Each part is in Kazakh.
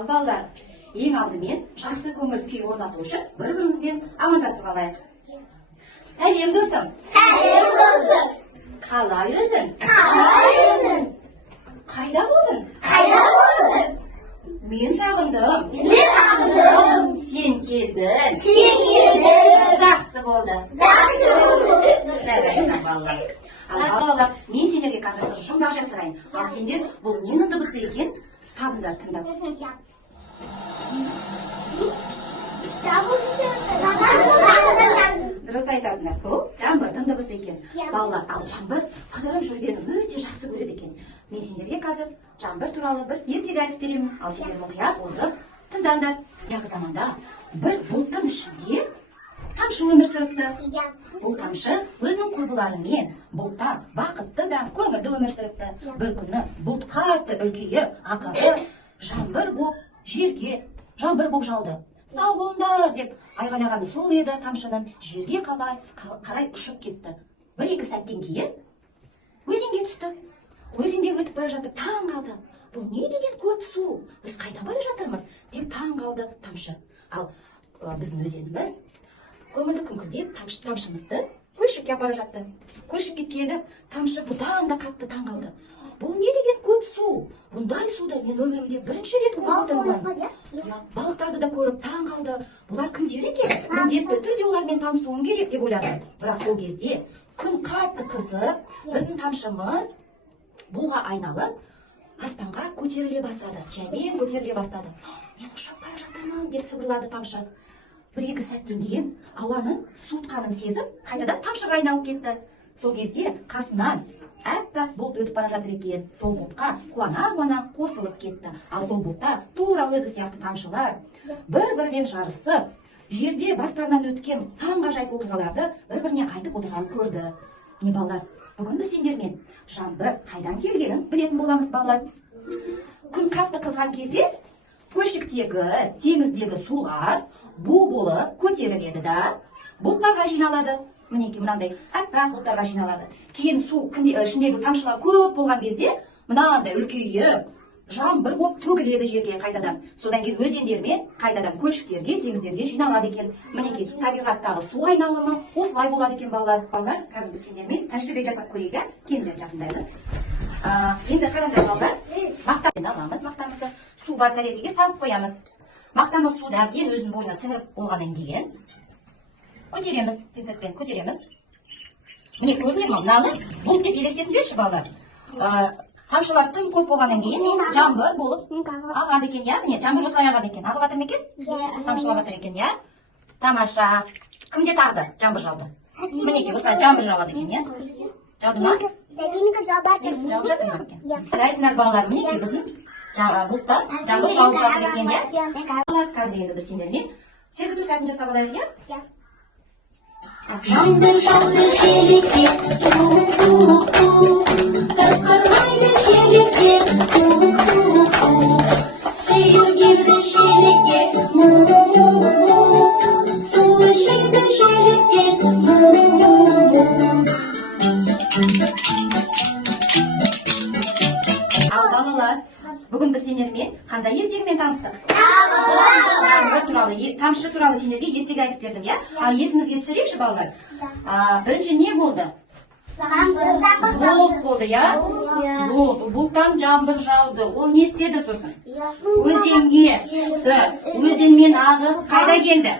Ал балдар, ең алдымен жақсы көңіл күй орнату үшін бір-бірімізбен амандасып алайық. Сәлем досым. Сәлем досым. Қалай өзің? Қалай өзің? Қайда болдың? Қайда болдың? Мен сағындым. Мен сағындым. Сен келдің. Сен келдің. Жақсы болды. Жақсы болды. Жарайсың балалар. Ал балалар, мен сендерге қазір жұмбақ жасырайын. Ал сендер бұл ненің дыбысы екен? Табыңдар тыңдап. Дұрыс айтасыңдар. Бұл жаңбырдың дыбысы екен. Балалар, ал жаңбыр қыдырып жүргенін өте жақсы көреді екен. Мен сендерге қазір жаңбыр туралы бір ертегі айтып беремін. Ал сендер мұқият отырып тыңдаңдар. Яғы заманда бір бұлттың ішінде тамшы өмір сүріпті. Бұл тамшы өзінің құрбыларымен бұлтта бақытты да көңілді өмір сүріпті. Bir күні бұлт қатты үлкейіп, ақыры жаңбыр боп жерге жаңбыр боп жауды. Сау болыңдар деп айғайлағаны сол еді. Тамшының жерге қарай ұшып кетті. Бір-екі сәттен кейін өзенге түсті. Өзенде өтіп бара жатып таң қалды. Бұл не деген көп су? Біз қайда бара жатырмыз? Деп таң қалды тамшы. Ал біздің өзеніміз көңілді күңкілдеп тамшымызды көлшікке бара жатты. Көлшікке келіп, тамшы бұдан да қатты таң қалды. Бұл не деген көп су? Бұндай суды мен өмірімде бірінші рет көріп отырмын. Балықтарды да көріп таң қалды. Бұлар кімдер екен? Міндетті түрде олармен танысуым керек деп ойлады. Бірақ сол кезде күн қатты қызып, біздің тамшымыз буға айналып, аспанға көтеріле бастады. Жаймен көтеріле бастады. Мен ұшып бара жатырмын деп сыбырлады тамшы. Bir-екі сәттен кейін ауаның суытқанын сезіп, қайтадан тамшыға айналып кетті. Сол кезде қасынан әппақ бұлт өтіп бара жатыр екен. Сол бұлтқа қуана-қуана қосылып кетті. Ал сол бұлтта тура өзі сияқты тамшылар бір-бірімен жарысып, жерде бастарынан өткен таңғажайып оқиғаларды бір-біріне айтып отырғанын көрді. Не балалар, бүгін біз сендермен жаңбыр қайдан келгенін білетін боламыз балалар. Күн қатты қызған кезде көлшіктегі, теңіздегі сулар бу болып көтеріледі да бұлттарға жиналады. Мінекей мынандай әппақ бұлттарға жиналады. Кейін су ішіндегі тамшылар көп болған кезде мынандай үлкейіп, жаңбыр болып төгіледі жерге қайтадан. Содан кейін өзендермен қайтадан көлшіктерге, теңіздерге жиналады екен. Мінекей табиғаттағы су айналымы осылай болады екен балалар. Балалар, қазір біз сендермен тәжірибе жасап көрейік. Келіңдер жақындаймыз. Енді қараңдар балалар, мақтамызды аламыз, мақтамызды су бар тәрелкеге салып қоямыз. Мақтамыз суды әбден өзінің бойына сіңіріп болғаннан кейін көтереміз, пинцетпен көтереміз. Міне көрінер ме? Мынаны бұлт деп елестетіңдерші балалар. Тамшылар тым көп болғаннан кейін жаңбыр болып ағады екен, иә? Міне жаңбыр осылай ағады екен. Ағып жатыр ма екен? Тамшылап жатыр екен, иә? Тамаша. Кімде тағды жаңбыр жауды? Мінекей осылай жаңбыр жауады екен, иә? Жауды ма? Жауып жатыр ма екен? Қарайсыңдар балалар, мінекей біздің бұлттан жаңбыр жауып жатыр екен, иә? Қазір енді біз сендермен сергіту сәтін жасап алайық, иә? Жаңбыр жауды желекке, тырқырайды желекке, сейілгенді желекке, су ішеді желектен, Ал балалар, бүгін біз сендермен қандай ертегімен таныстық? Тамшы туралы сендерге ертегі айтып бердім, иә? Ал есімізге түсірейікші балалар. Бірінші не болды? Бұлт болды, иә? Бұлттан жаңбыр жауды. Ол не істеді сосын? Өзенге түсті. Өзенмен ағып қайда келді?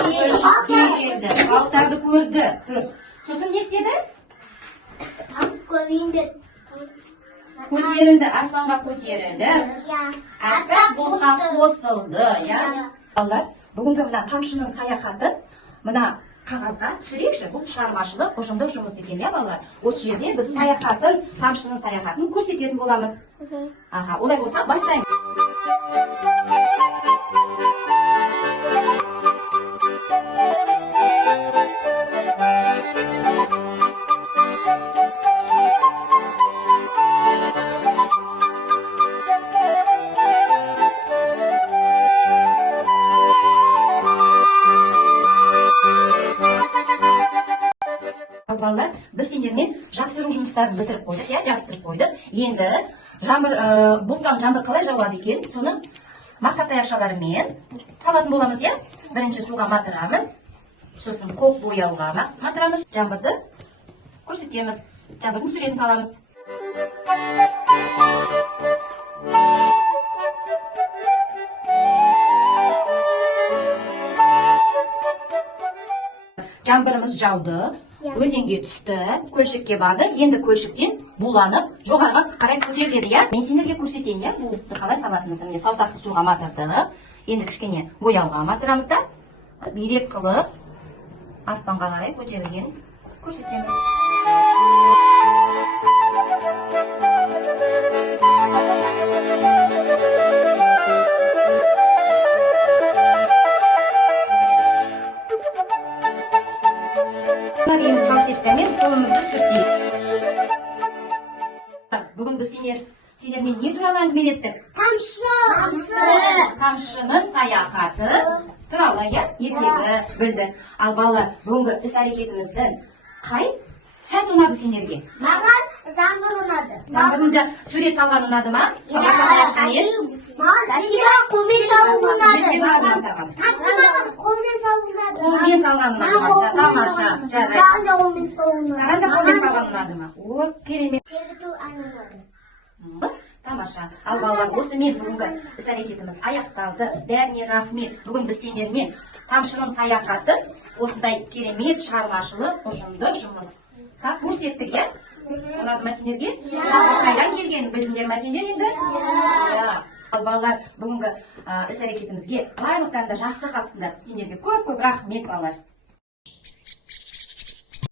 Көлшікке келді. Балықтарды көрді. Дұрыс. Сосын не істеді? Көтерілді, аспанға көтерілді. Әппақ бұлтқа қосылды, иә? Балалар, бүгінгі мына тамшының саяхатын мына қағазға түсірейікші. Бұл шығармашылық, ұжымдық жұмыс екен, иә балалар? Осы жерде біз саяхатын, тамшының саяхатын көрсететін боламыз. Олай болса, бастаймыз. Балалар, біз сендермен жапсыру жұмыстарын бітіріп қойдық, иә, жабыстырып қойдық. Енді Бұлттан жаңбыр қалай жауады екен, соны мақта таяқшаларымен салатын боламыз, иә? Бірінші суға матырамыз, сосын көк бояуға матырамыз, жаңбырды көрсетеміз, жаңбырдың суретін саламыз. Жаңбырымыз жауды, өзенге түсті, көлшікке барды. Енді көлшіктен буланып, жоғарыға қарай көтеріледі, иә? Мен сендерге көрсетейін, иә? Булды қалай салатынымызды. Міне саусақты суға матырдық. Енді кішкене бояуға матырамыз да, ирек қылып, аспанға қарай көтерілген көрсетеміз. Енді салфеткамен қолымызды сүртейік. Бүгін біз сендермен не туралы әңгімелестік? Тамшының саяхаты туралы, иә, ертегі білді. Ал балалар, бүгінгі іс-әрекетіміздің қай сәт ұнады сендерге? Маған жаңбыр ұнады. Жаңбырдың сурет салған ұнады ма? Маған қолмен салу ұнады. Қолмен салған ұнады ма? Тамаша. Маған да қолмен салу ұнады. Саған да қолмен салған ұнады ма? О, керемет. Сергіту ән ұнады. Тамаша. Ал балалар, осымен бүгінгі іс-әрекетіміз аяқталды. Бәріне рахмет. Бүгін біз сендермен тамшының саяхаты осындай керемет шығармашылық ұжымды жұмыс көрсеттік, иә? Ұнады ма сендерге? Қайдан келгенін білдіңдер ме сендер енді? Ал балалар, бүгінгі іс-әрекетімізге барлықтарында жақсы қатысыңдар. Сендерге көп рахмет, балалар.